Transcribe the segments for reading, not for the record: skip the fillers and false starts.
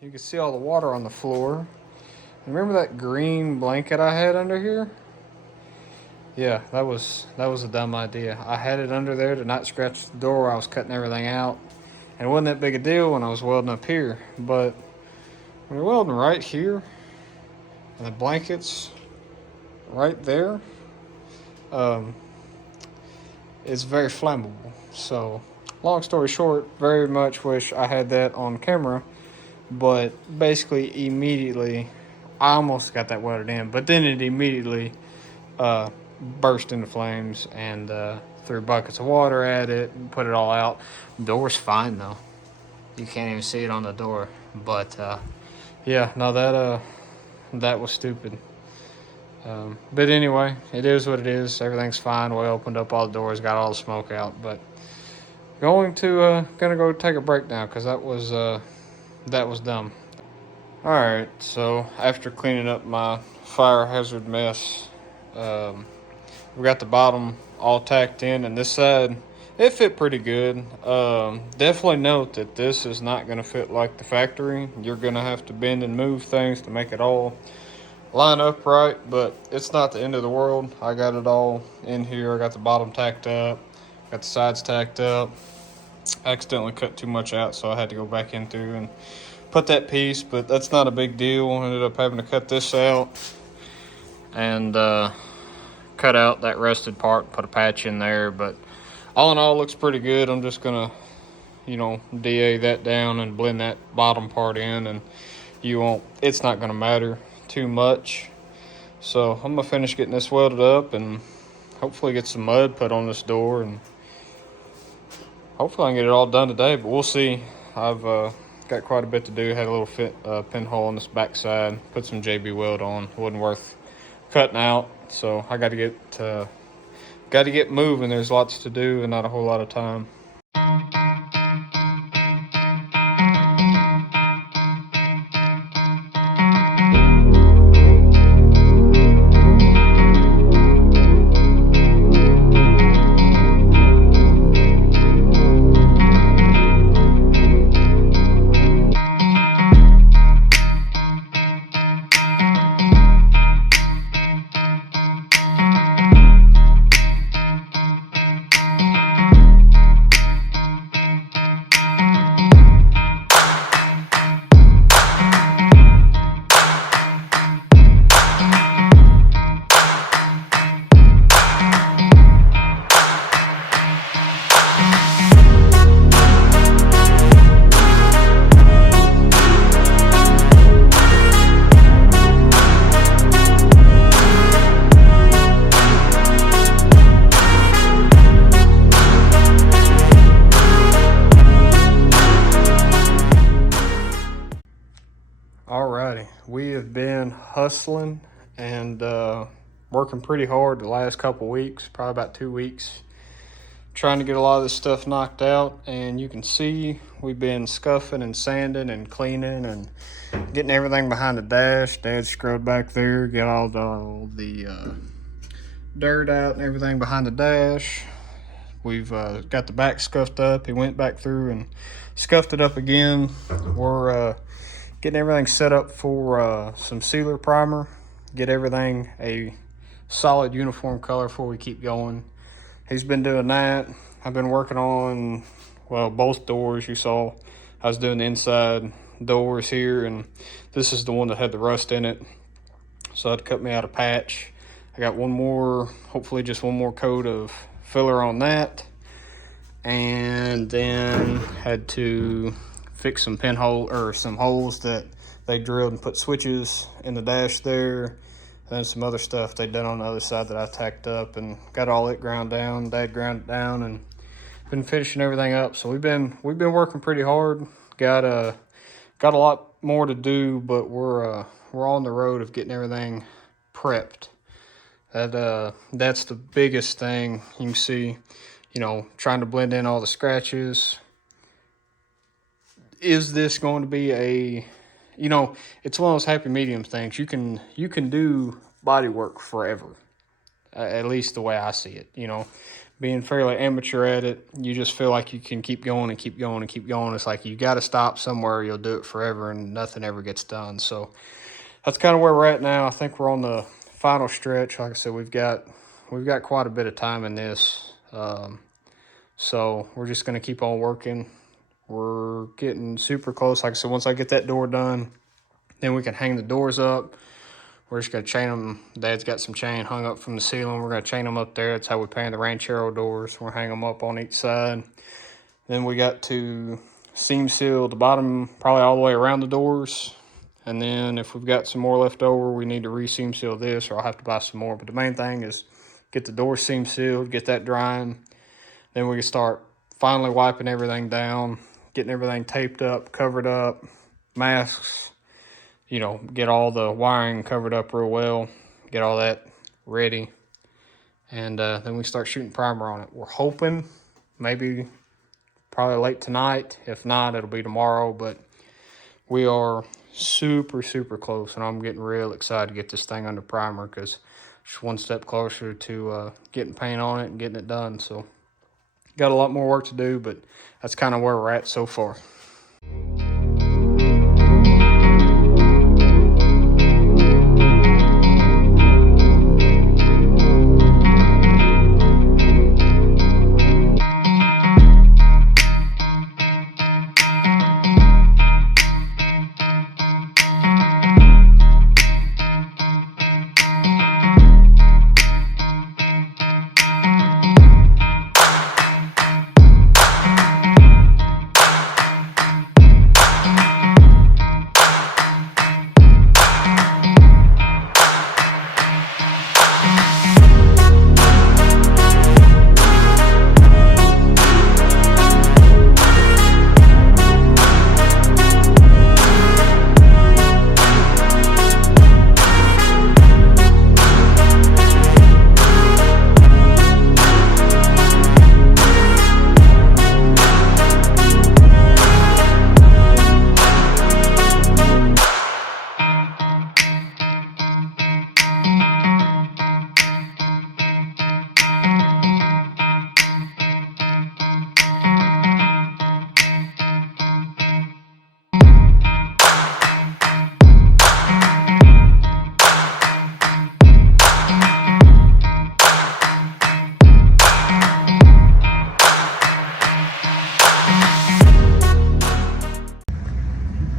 you can see all the water on the floor. Remember that green blanket I had under here? Yeah, that was a dumb idea. I had it under there to not scratch the door where I was cutting everything out. And it wasn't that big a deal when I was welding up here. But when you're welding right here, and the blanket's right there, it's very flammable. So, long story short, very much wish I had that on camera. But basically, immediately, I almost got that welded in. But then it immediately burst into flames and threw buckets of water at it and put it all out. Door's fine though. You can't even see it on the door. But yeah, no, that was stupid. But anyway, it is what it is. Everything's fine. We opened up all the doors, got all the smoke out. But gonna go take a break now because that was dumb. All right, so after cleaning up my fire hazard mess, we got the bottom all tacked in, and this side, it fit pretty good. Definitely note that this is not going to fit like the factory. You're going to have to bend and move things to make it all line up right, but it's not the end of the world. I got it all in here. I got the bottom tacked up, got the sides tacked up. I accidentally cut too much out, so I had to go back in through and put that piece, but that's not a big deal. I ended up having to cut this out and cut out that rusted part, put a patch in there, but all in all, looks pretty good. I'm just gonna, DA that down and blend that bottom part in, and it's not gonna matter too much. So I'm gonna finish getting this welded up and hopefully get some mud put on this door, and hopefully I can get it all done today, but we'll see. I've got quite a bit to do. Had a little pinhole on this back side, put some JB weld on. It wasn't worth cutting out, so I got to get moving. There's lots to do and not a whole lot of time. Alrighty, we have been hustling and working pretty hard the last couple weeks, probably about 2 weeks, trying to get a lot of this stuff knocked out. And you can see we've been scuffing and sanding and cleaning and getting everything behind the dash. Dad scrubbed back there, get all the dirt out and everything behind the dash. We've got the back scuffed up. He went back through and scuffed it up again. We're getting everything set up for some sealer primer, get everything a solid uniform color before we keep going. He's been doing that. I've been working on, both doors. You saw I was doing the inside doors here, and this is the one that had the rust in it, so I'd cut me out a patch. I got hopefully just one more coat of filler on that, and then had to fix some some holes that they drilled and put switches in the dash there, and then some other stuff they done on the other side that I tacked up and got all it ground down. Dad ground it down and been finishing everything up. So we've been working pretty hard. Got a lot more to do, but we're on the road of getting everything prepped. That's the biggest thing. You can see, trying to blend in all the scratches. Is this going to be it's one of those happy medium things. You can do body work forever, at least the way I see it. being fairly amateur at it, you just feel like you can keep going and keep going and keep going. It's like you got to stop somewhere, you'll do it forever, and nothing ever gets done. So that's kind of where we're at now. I think we're on the final stretch. Like I said, we've got quite a bit of time in this. So we're just going to keep on working. We're getting super close. Like I said, once I get that door done, then we can hang the doors up. We're just going to chain them. Dad's got some chain hung up from the ceiling. We're going to chain them up there. That's how we paint the ranchero doors. We'll hang them up on each side. Then we got to seam seal the bottom probably all the way around the doors. And then if we've got some more left over, we need to re-seam seal this, or I'll have to buy some more. But the main thing is get the door seam sealed, get that drying. Then we can start finally wiping everything down, getting everything taped up, covered up, masks, you know, get all the wiring covered up real well, get all that ready. And then we start shooting primer on it. We're hoping maybe probably late tonight. If not, it'll be tomorrow. But we are super, super close, and I'm getting real excited to get this thing under primer because it's one step closer to getting paint on it and getting it done. So got a lot more work to do, but that's kind of where we're at so far.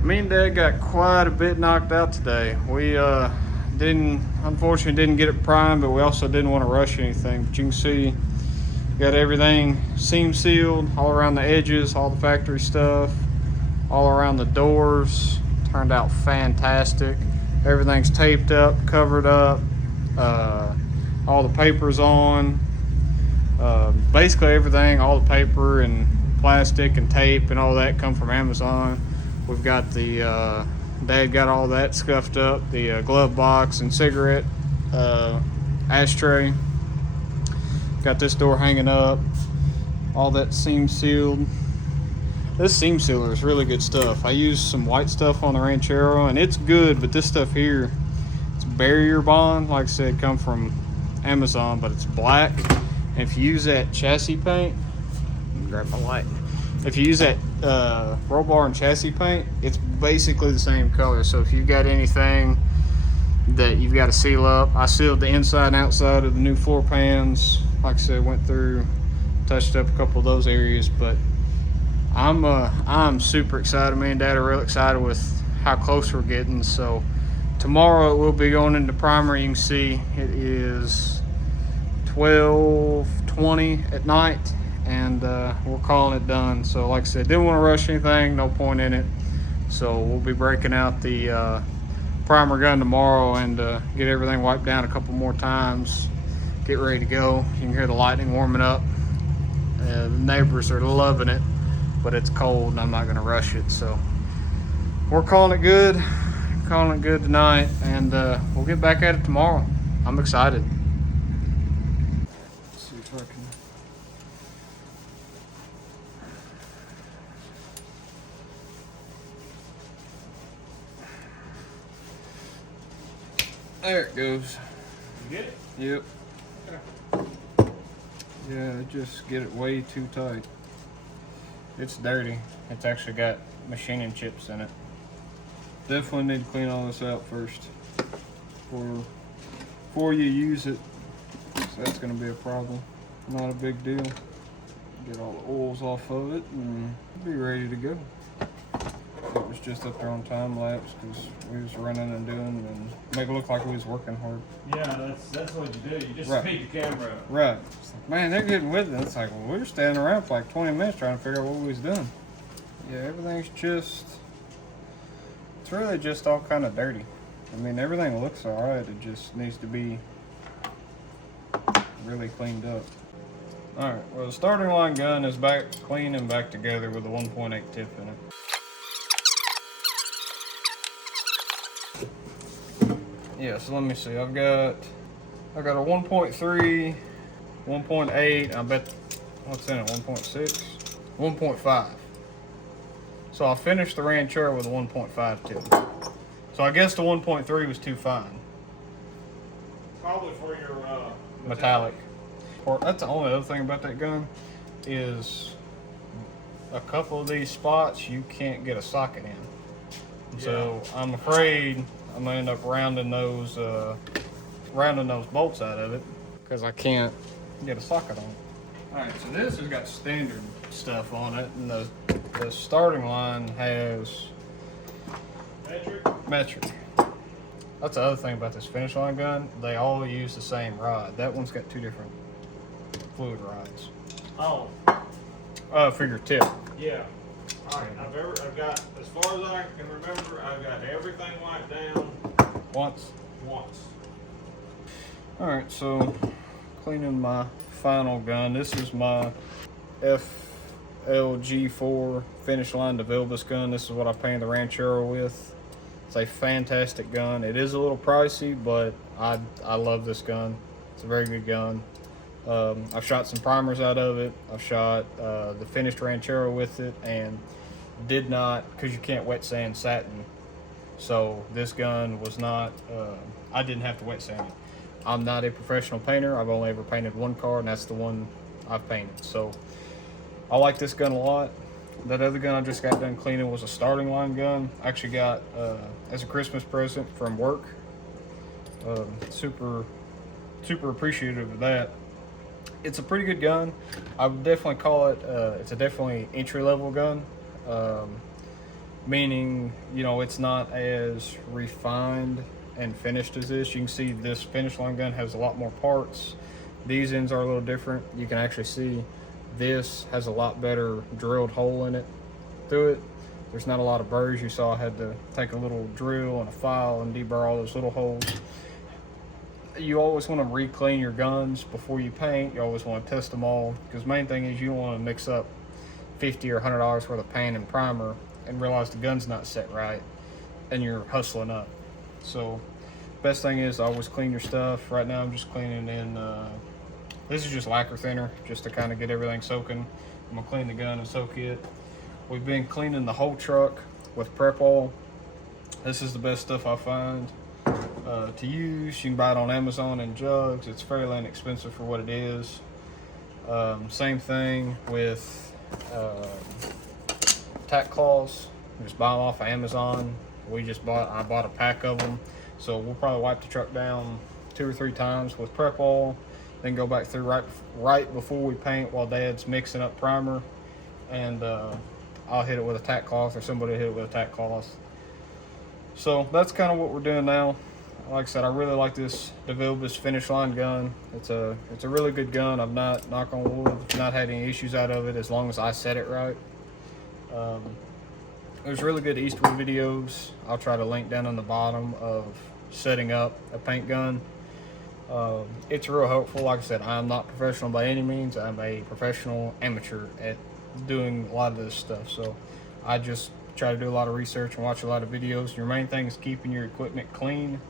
Me and Dad got quite a bit knocked out today. We unfortunately didn't get it primed, but we also didn't want to rush anything. But you can see, got everything seam sealed all around the edges, all the factory stuff, all around the doors. Turned out fantastic. Everything's taped up, covered up, all the paper's on. Basically everything, all the paper and plastic and tape and all that come from Amazon. We've got the, Dad got all that scuffed up, the glove box and cigarette ashtray. Got this door hanging up, all that seam sealed. This seam sealer is really good stuff. I used some white stuff on the Ranchero and it's good, but this stuff here, it's barrier bond. Like I said, come from Amazon, but it's black. And if you use that chassis paint, let me grab my light. If you use that roll bar and chassis paint, it's basically the same color. So if you got anything that you've got to seal up, I sealed the inside and outside of the new floor pans. Like I said, went through, touched up a couple of those areas, but I'm super excited. Me and Dad are real excited with how close we're getting. So tomorrow we'll be going into primer. You can see it is 12:20 at night, and we're calling it done. So like I said, didn't want to rush anything, no point in it. So we'll be breaking out the primer gun tomorrow and get everything wiped down a couple more times, get ready to go. You can hear the lightning warming up. The neighbors are loving it, but it's cold and I'm not going to rush it. So we're calling it good tonight, and we'll get back at it tomorrow. I'm excited. Let's see if I can. There it goes. You get it? Yep. Okay. Yeah, just get it way too tight. It's dirty. It's actually got machining chips in it. Definitely need to clean all this out first before you use it. So that's gonna be a problem. Not a big deal. Get all the oils off of it and be ready to go. It was just up there on time lapse because we was running and doing and make it look like we was working hard. Yeah, that's what you do. You just speed the camera up. Right. It's like, man, they're getting with it. It's like, well, we were standing around for like 20 minutes trying to figure out what we was doing. Yeah, everything's just, it's really just all kind of dirty. I mean, everything looks alright. It just needs to be really cleaned up. Alright, well, the starting line gun is back clean and back together with a 1.8 tip in it. Yeah, so let me see. I've got a 1.3, 1.8. I bet what's in it? 1.6, 1.5. So I finished the Ranchero with a 1.5 tip. So I guess the 1.3 was too fine. Probably for your Metallic. That's the only other thing about that gun is a couple of these spots you can't get a socket in. Yeah. So I'm afraid I'm gonna end up rounding those bolts out of it because I can't get a socket on it. All right, so this has got standard stuff on it, and the starting line has metric. That's the other thing about this finish line gun. They all use the same rod. That one's got two different fluid rods. Oh. For your tip. Yeah. All right. I've got, as far as I can remember, I've got everything wiped down. Once. All right. So, cleaning my final gun. This is my FLG4 finish line Devilbiss gun. This is what I painted the Ranchero with. It's a fantastic gun. It is a little pricey, but I love this gun. It's a very good gun. I've shot some primers out of it. I've shot the finished Ranchero with it, and did not, because you can't wet sand satin. So this gun was not, I didn't have to wet sand it. I'm not a professional painter. I've only ever painted one car, and that's the one I've painted. So I like this gun a lot. That other gun I just got done cleaning was a starting line gun. I actually got as a Christmas present from work. Super appreciative of that. It's a pretty good gun. I would definitely call it, it's a definitely entry-level gun. Meaning, you know, it's not as refined and finished as this. You can see this finish line gun has a lot more parts. These ends are a little different. You can actually see this has a lot better drilled hole in it through it. There's not a lot of burrs. You saw I had to take a little drill and a file and deburr all those little holes. You always want to re-clean your guns before you paint. You always want to test them all, because main thing is you don't want to mix up $50 or $100 worth of paint and primer and realize the gun's not set right and you're hustling up. So best thing is to always clean your stuff. Right now I'm just cleaning in this is just lacquer thinner, just to kind of get everything soaking. I'm gonna clean the gun and soak it. We've been cleaning the whole truck with prep oil. This is the best stuff I find to use. You can buy it on Amazon in jugs. It's fairly inexpensive for what it is. Same thing with tack claws. Just buy them off of Amazon. I bought a pack of them. So we'll probably wipe the truck down 2 or 3 times with prep oil, then go back through right before we paint while Dad's mixing up primer, and I'll hit it with a tack cloth, or somebody will hit it with a tack cloth. So that's kind of what we're doing now. Like I said, I really like this Devilbiss finish line gun. It's a really good gun. I've not, knock on wood, not had any issues out of it as long as I set it right. There's really good Eastwood videos. I'll try to link down on the bottom of setting up a paint gun. It's real helpful. Like I said, I'm not professional by any means. I'm a professional amateur at doing a lot of this stuff. So I just try to do a lot of research and watch a lot of videos. Your main thing is keeping your equipment clean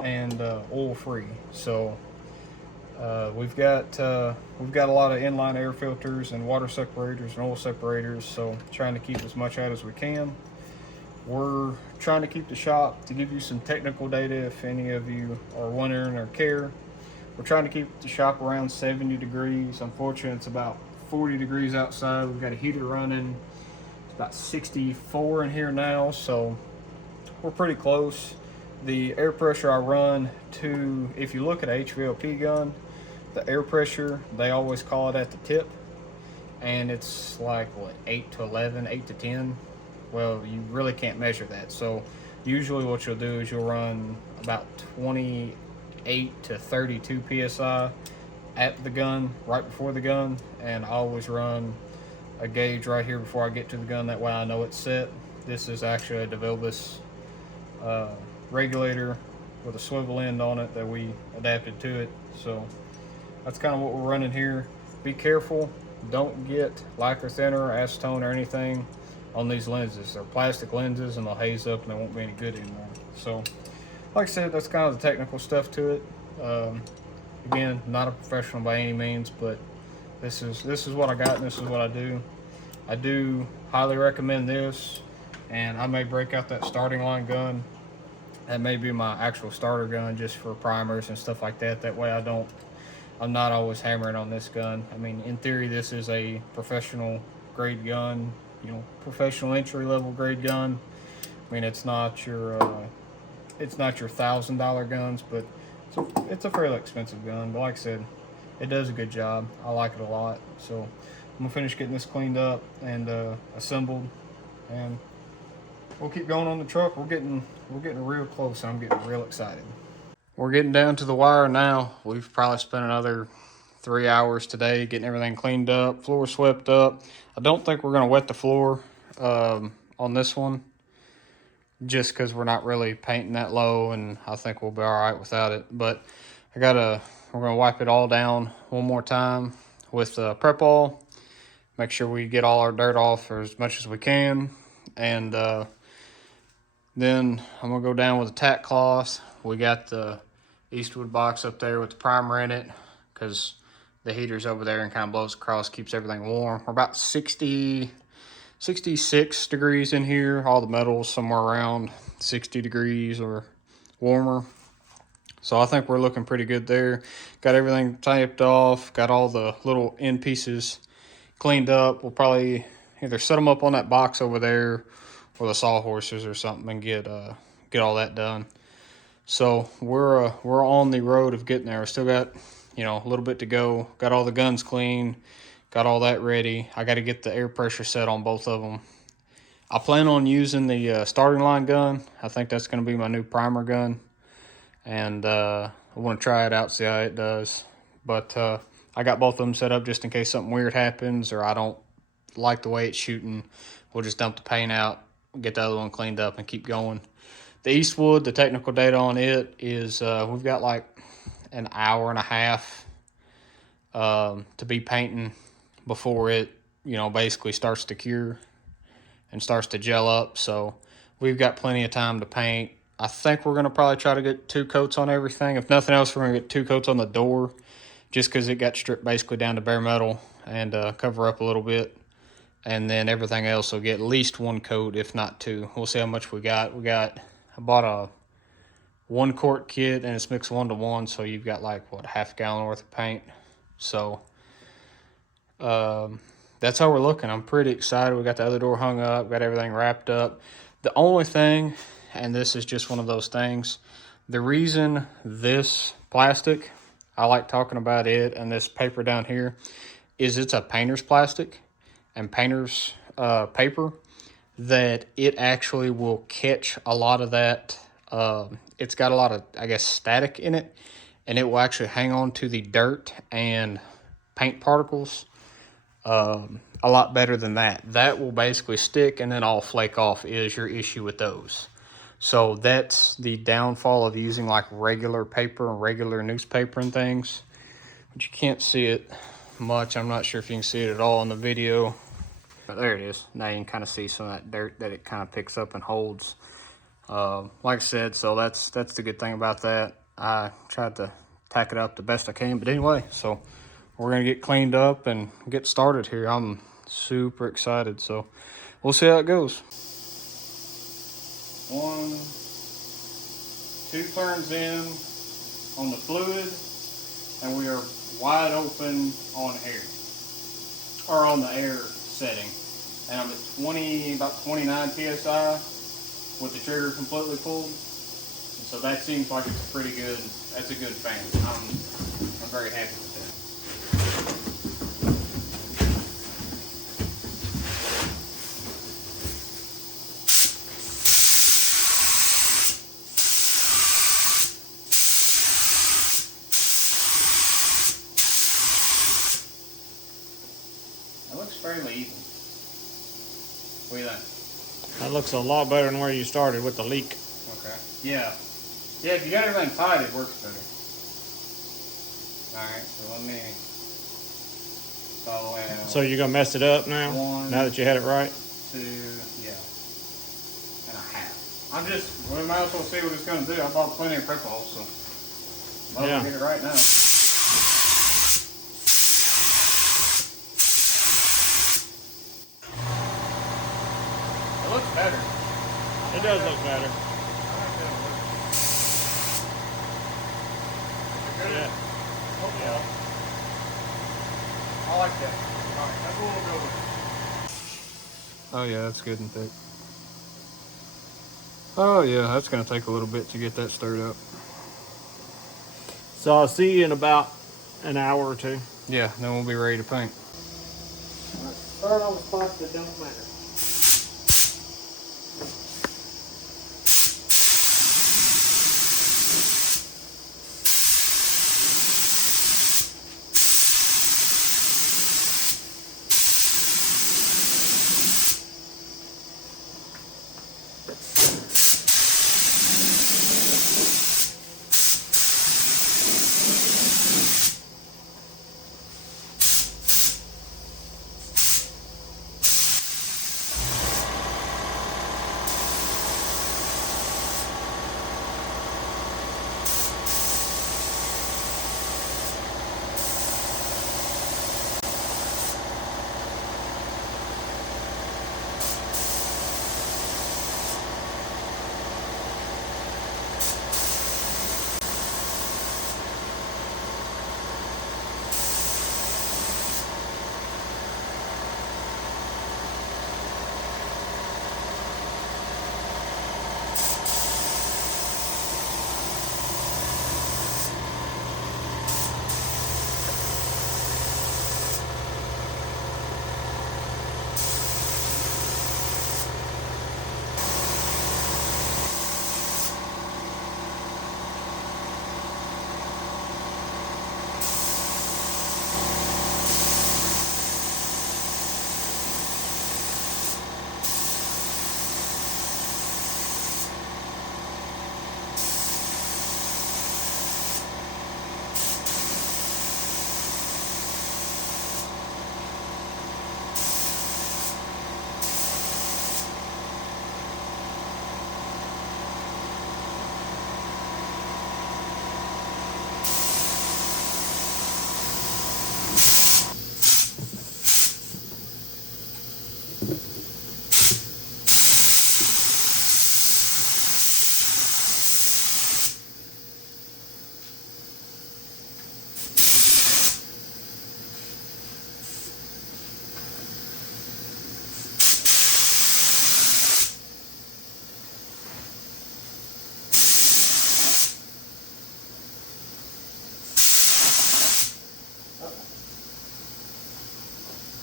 and oil free. So we've got a lot of inline air filters and water separators and oil separators. So trying to keep as much out as we can. We're trying to keep the shop to give you some technical data if any of you are wondering or care. We're trying to keep the shop around 70 degrees. Unfortunately, it's about 40 degrees outside. We've got a heater running. It's about 64 in here now, so we're pretty close. The air pressure I run to, if you look at a HVLP gun, the air pressure, they always call it at the tip, and it's like what, 8 to 11, 8 to 10. Well, you really can't measure that. So usually what you'll do is you'll run about 28 to 32 psi at the gun, right before the gun, and I always run a gauge right here before I get to the gun. That way I know it's set. This is actually a Devilbiss regulator with a swivel end on it that we adapted to it. So that's kind of what we're running here. Be careful, don't get lacquer thinner, acetone, or anything on these lenses. They're plastic lenses and they'll haze up and they won't be any good anymore. So like I said, that's kind of the technical stuff to it. Again, not a professional by any means, but this is what I got and this is what I do. I do highly recommend this, and I may break out that starting line gun. That may be my actual starter gun just for primers and stuff like that. That way I'm not always hammering on this gun. I mean, in theory, this is a professional grade gun, you know, professional entry level grade gun. I mean, it's not your $1,000 guns, but it's a fairly expensive gun. But like I said, it does a good job. I like it a lot. So I'm gonna finish getting this cleaned up and assembled, and we'll keep going on the truck. We're getting real close. I'm getting real excited. We're getting down to the wire now. We've probably spent another 3 hours today getting everything cleaned up, floor swept up. I don't think we're gonna wet the floor on this one, just because we're not really painting that low, and I think we'll be all right without it. But we're gonna wipe it all down one more time with prep oil. Make sure we get all our dirt off for as much as we can, and then I'm gonna go down with a tack cloth. We got the Eastwood box up there with the primer in it, because the heater's over there and kind of blows across, keeps everything warm. We're about 66 degrees in here. All the metal's somewhere around 60 degrees or warmer. So I think we're looking pretty good there. Got everything taped off, got all the little end pieces cleaned up. We'll probably either set them up on that box over there or the sawhorses or something and get all that done. So we're on the road of getting there. We still got, you know, a little bit to go. Got all the guns clean, got all that ready. I got to get the air pressure set on both of them. I plan on using the starting line gun. I think that's going to be my new primer gun, and I want to try it out, see how it does. But I got both of them set up just in case something weird happens or I don't like the way it's shooting. We'll just dump the paint out, get the other one cleaned up, and keep going. The Eastwood, the technical data on it is we've got like an hour and a half to be painting before it, you know, basically starts to cure and starts to gel up. So we've got plenty of time to paint. I think we're going to probably try to get 2 coats on everything. If nothing else, we're going to get 2 coats on the door, just because it got stripped basically down to bare metal, and cover up a little bit. And then everything else will get at least 1 coat, if not 2. We'll see how much we got. I bought a 1 quart kit, and it's mixed 1 to 1, so you've got like, what, half gallon worth of paint. So that's how we're looking. I'm pretty excited. We got the other door hung up, got everything wrapped up. The only thing, and this is just one of those things, the reason this plastic, I like talking about it, and this paper down here, is it's a painter's plastic and painter's paper, that it actually will catch a lot of that. It's got a lot of, I guess, static in it, and it will actually hang on to the dirt and paint particles a lot better than that. That will basically stick and then all flake off is your issue with those. So that's the downfall of using like regular paper and regular newspaper and things. But you can't see it much. I'm not sure if you can see it at all in the video. But there it is. Now you can kind of see some of that dirt that it kind of picks up and holds. Like I said, so that's the good thing about that. I tried to tack it up the best I can. But anyway, so we're going to get cleaned up and get started here. I'm super excited. So we'll see how it goes. 1, 2 turns in on the fluid, and we are wide open on air, or on the air setting. And I'm at about 29 PSI with the trigger completely pulled. And so that seems like it's a pretty good, that's a good fan. I'm very happy with that. It looks fairly even. What do you think? That looks a lot better than where you started with the leak. Okay. Yeah. Yeah, if you got everything tight, it works better. Alright, so let me follow out. So you're gonna mess it up now? One, now that you had it right? 2, yeah, and a half. We might as well see what it's gonna do. I bought plenty of prep holes, so might as well get it right now. It looks better. It does look better. Yeah. Yeah. I like that. Alright, that's what we'll go with. Oh yeah, that's good and thick. Oh yeah, that's gonna take a little bit to get that stirred up. So I'll see you in about an hour or two. Yeah, then we'll be ready to paint. Start on the spots that don't matter.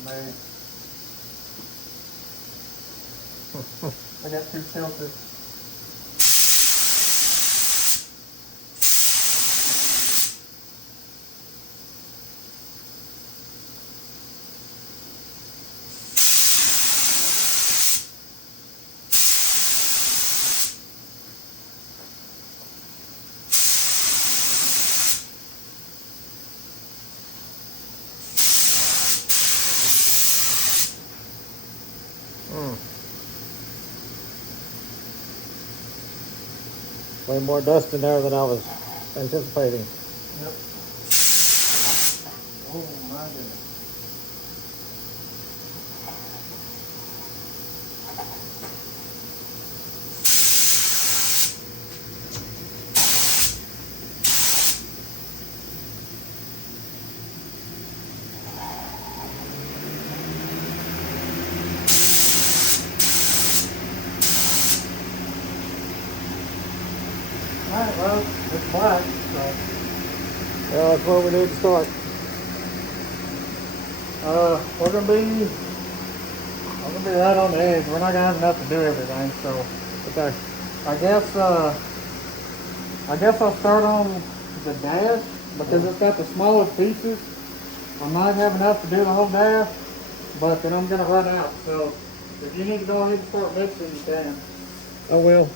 Man. I got too tilted. Way more dust in there than I was anticipating. Yep. Oh my goodness. Alright, well, it's black, so. Yeah, that's where we need to start. We're gonna be right on the edge. We're not gonna have enough to do everything, so. Okay. I guess I'll start on the dash because it's got the smallest pieces. I might have enough to do the whole dash, but then I'm gonna run out. So if you need to go ahead and start mixing, you can. I will.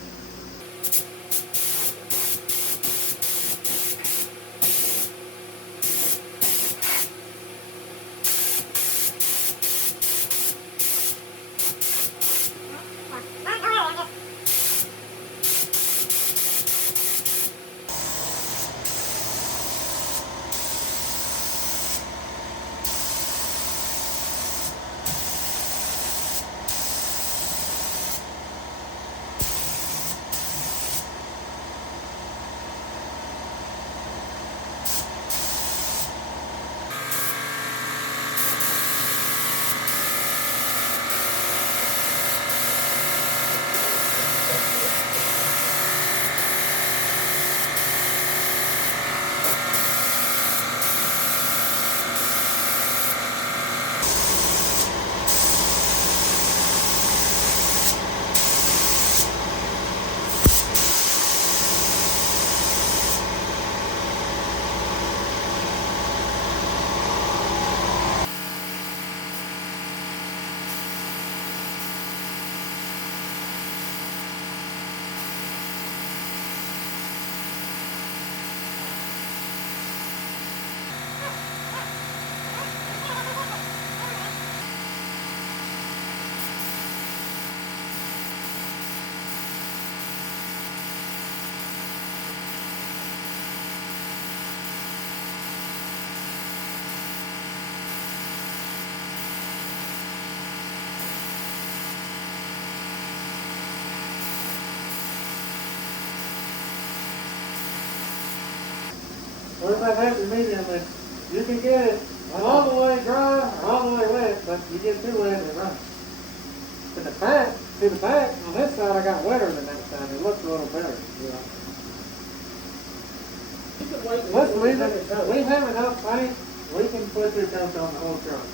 Where's that happy medium? And you can get it all the way dry or all the way wet, but you get too wet and it runs. But the back, to the back, on this side I got wetter than that side. It looks a little better. Yeah. Let's leave it. We have enough paint. We can put this coat on the whole truck.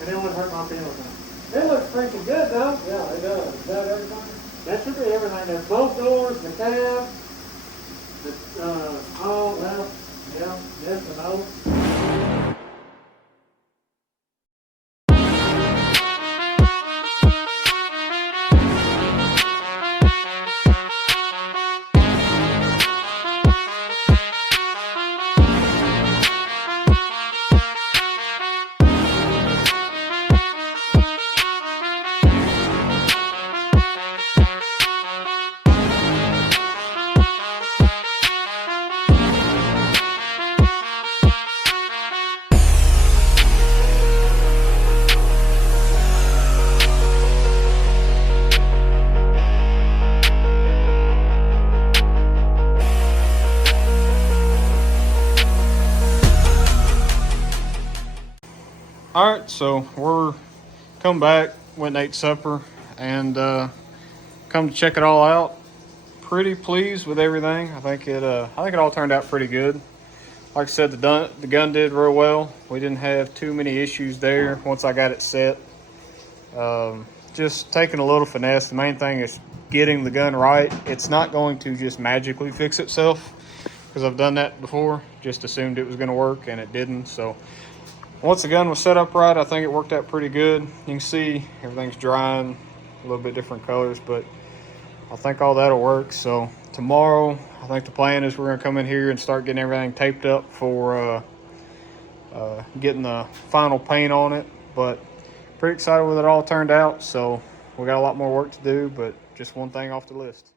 And it wouldn't hurt my feelings. It looks freaking good though. Yeah, it does. Is that everything? That should be everything. There's both doors, the cab, the, well, yeah, yes and no. All right, so we're come back, went and ate supper, and come to check it all out. Pretty pleased with everything. I think it all turned out pretty good. Like I said, the gun did real well. We didn't have too many issues there once I got it set. Just taking a little finesse. The main thing is getting the gun right. It's not going to just magically fix itself because I've done that before. Just assumed it was going to work and it didn't. So once the gun was set up right, I think it worked out pretty good. You can see everything's drying, a little bit different colors, but I think all that'll work. So tomorrow, I think the plan is we're gonna come in here and start getting everything taped up for getting the final paint on it. But pretty excited with it all turned out. So we got a lot more work to do, but just one thing off the list.